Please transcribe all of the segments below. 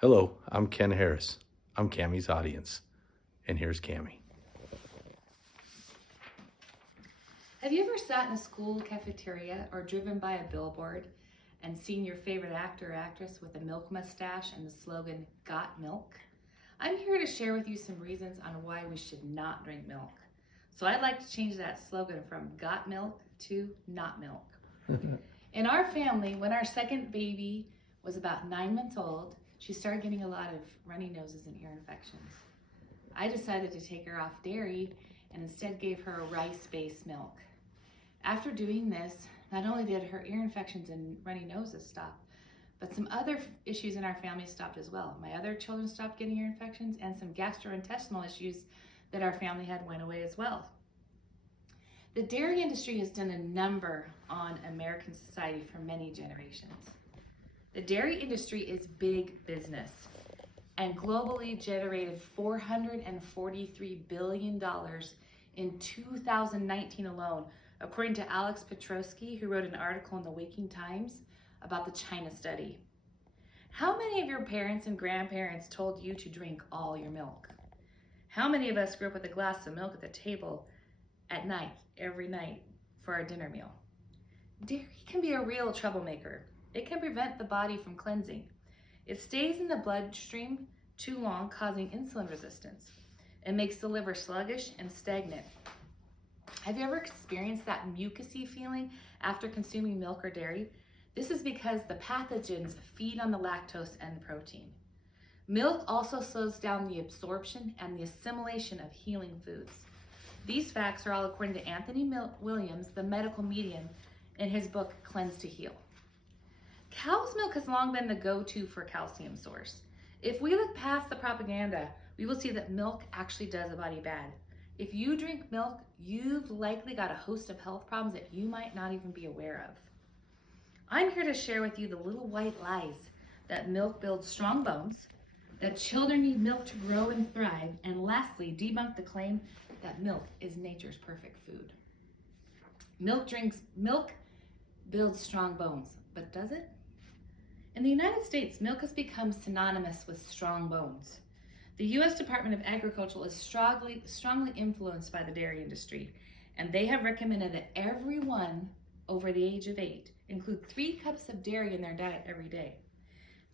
Hello, I'm Ken Harris. I'm Cammie's audience. And here's Cammie. Have you ever sat in a school cafeteria or driven by a billboard and seen your favorite actor or actress with a milk mustache and the slogan, "Got Milk"? I'm here to share with you some reasons on why we should not drink milk. So I'd like to change that slogan from "Got Milk" to "Not Milk." In our family, when our second baby was about 9 months old, she started getting a lot of runny noses and ear infections. I decided to take her off dairy and instead gave her a rice-based milk. After doing this, not only did her ear infections and runny noses stop, but some other issues in our family stopped as well. My other children stopped getting ear infections, and some gastrointestinal issues that our family had went away as well. The dairy industry has done a number on American society for many generations. The dairy industry is big business and globally generated $443 billion in 2019 alone, according to Alex Petrosky, who wrote an article in the Waking Times about the China study. How many of your parents and grandparents told you to drink all your milk? How many of us grew up with a glass of milk at the table at night, every night, for our dinner meal? Dairy can be a real troublemaker. It can prevent the body from cleansing. It stays in the bloodstream too long, causing insulin resistance. It makes the liver sluggish and stagnant. Have you ever experienced that mucousy feeling after consuming milk or dairy? This is because the pathogens feed on the lactose and the protein. Milk also slows down the absorption and the assimilation of healing foods. These facts are all according to Anthony Williams, the medical medium, in his book, Cleanse to Heal. Cow's milk has long been the go-to for calcium source. If we look past the propaganda, we will see that milk actually does the body bad. If you drink milk, you've likely got a host of health problems that you might not even be aware of. I'm here to share with you the little white lies that milk builds strong bones, that children need milk to grow and thrive, and lastly, debunk the claim that milk is nature's perfect food. Milk builds strong bones, but does it? In the United States, milk has become synonymous with strong bones. The U.S. Department of Agriculture is strongly influenced by the dairy industry, and they have recommended that everyone over the age of 8 include 3 cups of dairy in their diet every day.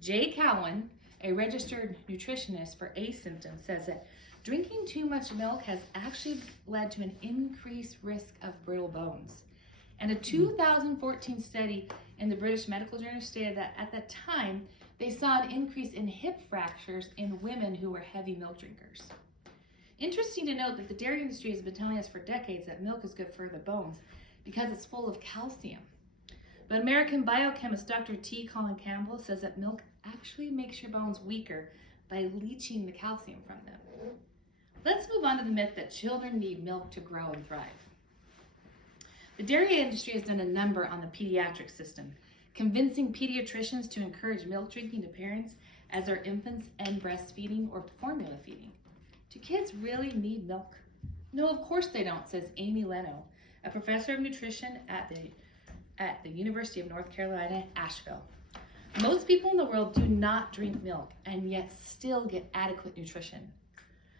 Jay Cowan, a registered nutritionist for ACE symptoms, says that drinking too much milk has actually led to an increased risk of brittle bones. And a 2014 study in the British Medical Journal stated that at that time, they saw an increase in hip fractures in women who were heavy milk drinkers. Interesting to note that the dairy industry has been telling us for decades that milk is good for the bones because it's full of calcium. But American biochemist Dr. T. Colin Campbell says that milk actually makes your bones weaker by leaching the calcium from them. Let's move on to the myth that children need milk to grow and thrive. The dairy industry has done a number on the pediatric system, convincing pediatricians to encourage milk drinking to parents as their infants end breastfeeding or formula feeding. Do kids really need milk? No, of course they don't, says Amy Leno, a professor of nutrition at the University of North Carolina, Asheville. Most people in the world do not drink milk and yet still get adequate nutrition.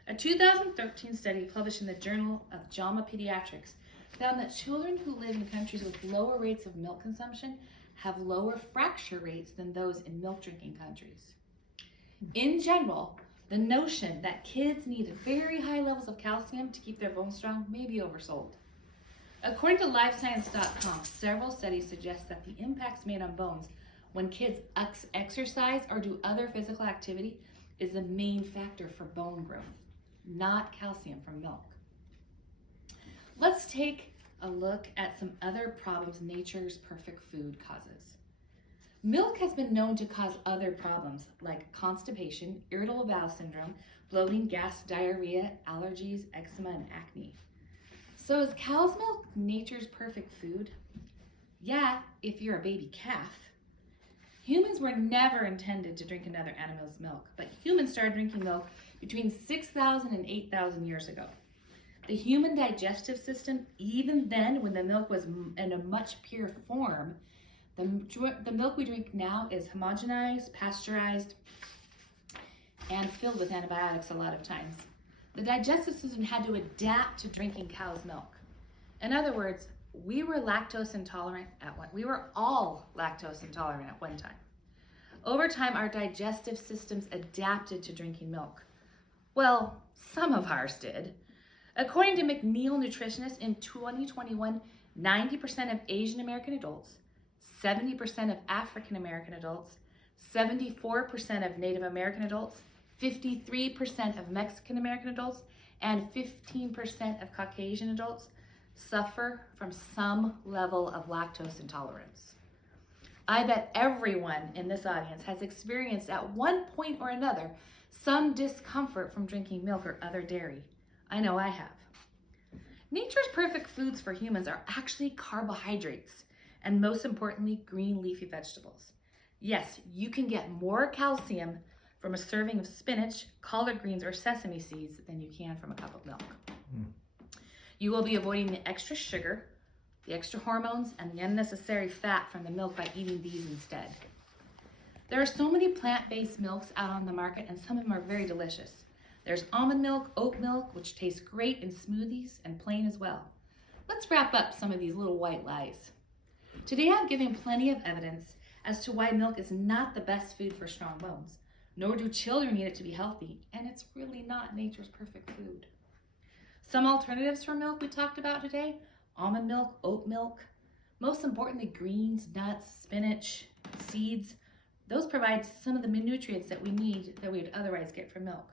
A 2013 study published in the Journal of JAMA Pediatrics found that children who live in countries with lower rates of milk consumption have lower fracture rates than those in milk-drinking countries. In general, the notion that kids need very high levels of calcium to keep their bones strong may be oversold. According to LifeScience.com, several studies suggest that the impacts made on bones when kids exercise or do other physical activity is the main factor for bone growth, not calcium from milk. Let's take a look at some other problems nature's perfect food causes. Milk has been known to cause other problems like constipation, irritable bowel syndrome, bloating, gas, diarrhea, allergies, eczema, and acne. So is cow's milk nature's perfect food? Yeah, if you're a baby calf. Humans were never intended to drink another animal's milk, but humans started drinking milk between 6,000 and 8,000 years ago. The human digestive system, even then when the milk was in a much purer form, the milk we drink now is homogenized, pasteurized, and filled with antibiotics a lot of times. The digestive system had to adapt to drinking cow's milk. In other words, we were lactose intolerant we were all lactose intolerant at one time. Over time, our digestive systems adapted to drinking milk. Well, some of ours did. According to McNeil Nutritionists, in 2021, 90% of Asian American adults, 70% of African American adults, 74% of Native American adults, 53% of Mexican American adults, and 15% of Caucasian adults suffer from some level of lactose intolerance. I bet everyone in this audience has experienced at one point or another some discomfort from drinking milk or other dairy. I know I have. Nature's perfect foods for humans are actually carbohydrates, and most importantly, green leafy vegetables. Yes, you can get more calcium from a serving of spinach, collard greens, or sesame seeds than you can from a cup of milk. You will be avoiding the extra sugar, the extra hormones, and the unnecessary fat from the milk by eating these instead. There are so many plant-based milks out on the market, and some of them are very delicious. There's almond milk, oat milk, which tastes great in smoothies and plain as well. Let's wrap up some of these little white lies. Today I'm giving plenty of evidence as to why milk is not the best food for strong bones, nor do children need it to be healthy, and it's really not nature's perfect food. Some alternatives for milk we talked about today: almond milk, oat milk, most importantly greens, nuts, spinach, seeds. Those provide some of the nutrients that we need that we would otherwise get from milk.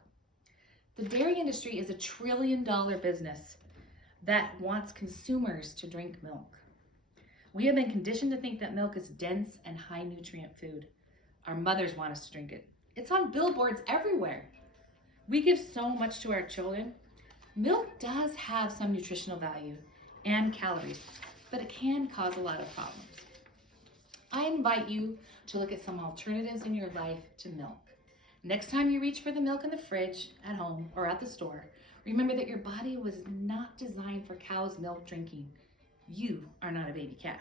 The dairy industry is a $1 trillion business that wants consumers to drink milk. We have been conditioned to think that milk is dense and high nutrient food. Our mothers want us to drink it. It's on billboards everywhere. We give so much to our children. Milk does have some nutritional value and calories, but it can cause a lot of problems. I invite you to look at some alternatives in your life to milk. Next time you reach for the milk in the fridge, at home, or at the store, remember that your body was not designed for cow's milk drinking. You are not a baby calf.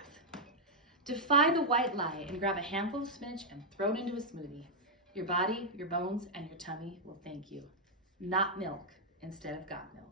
Defy the white lie and grab a handful of spinach and throw it into a smoothie. Your body, your bones, and your tummy will thank you. Not milk instead of got milk.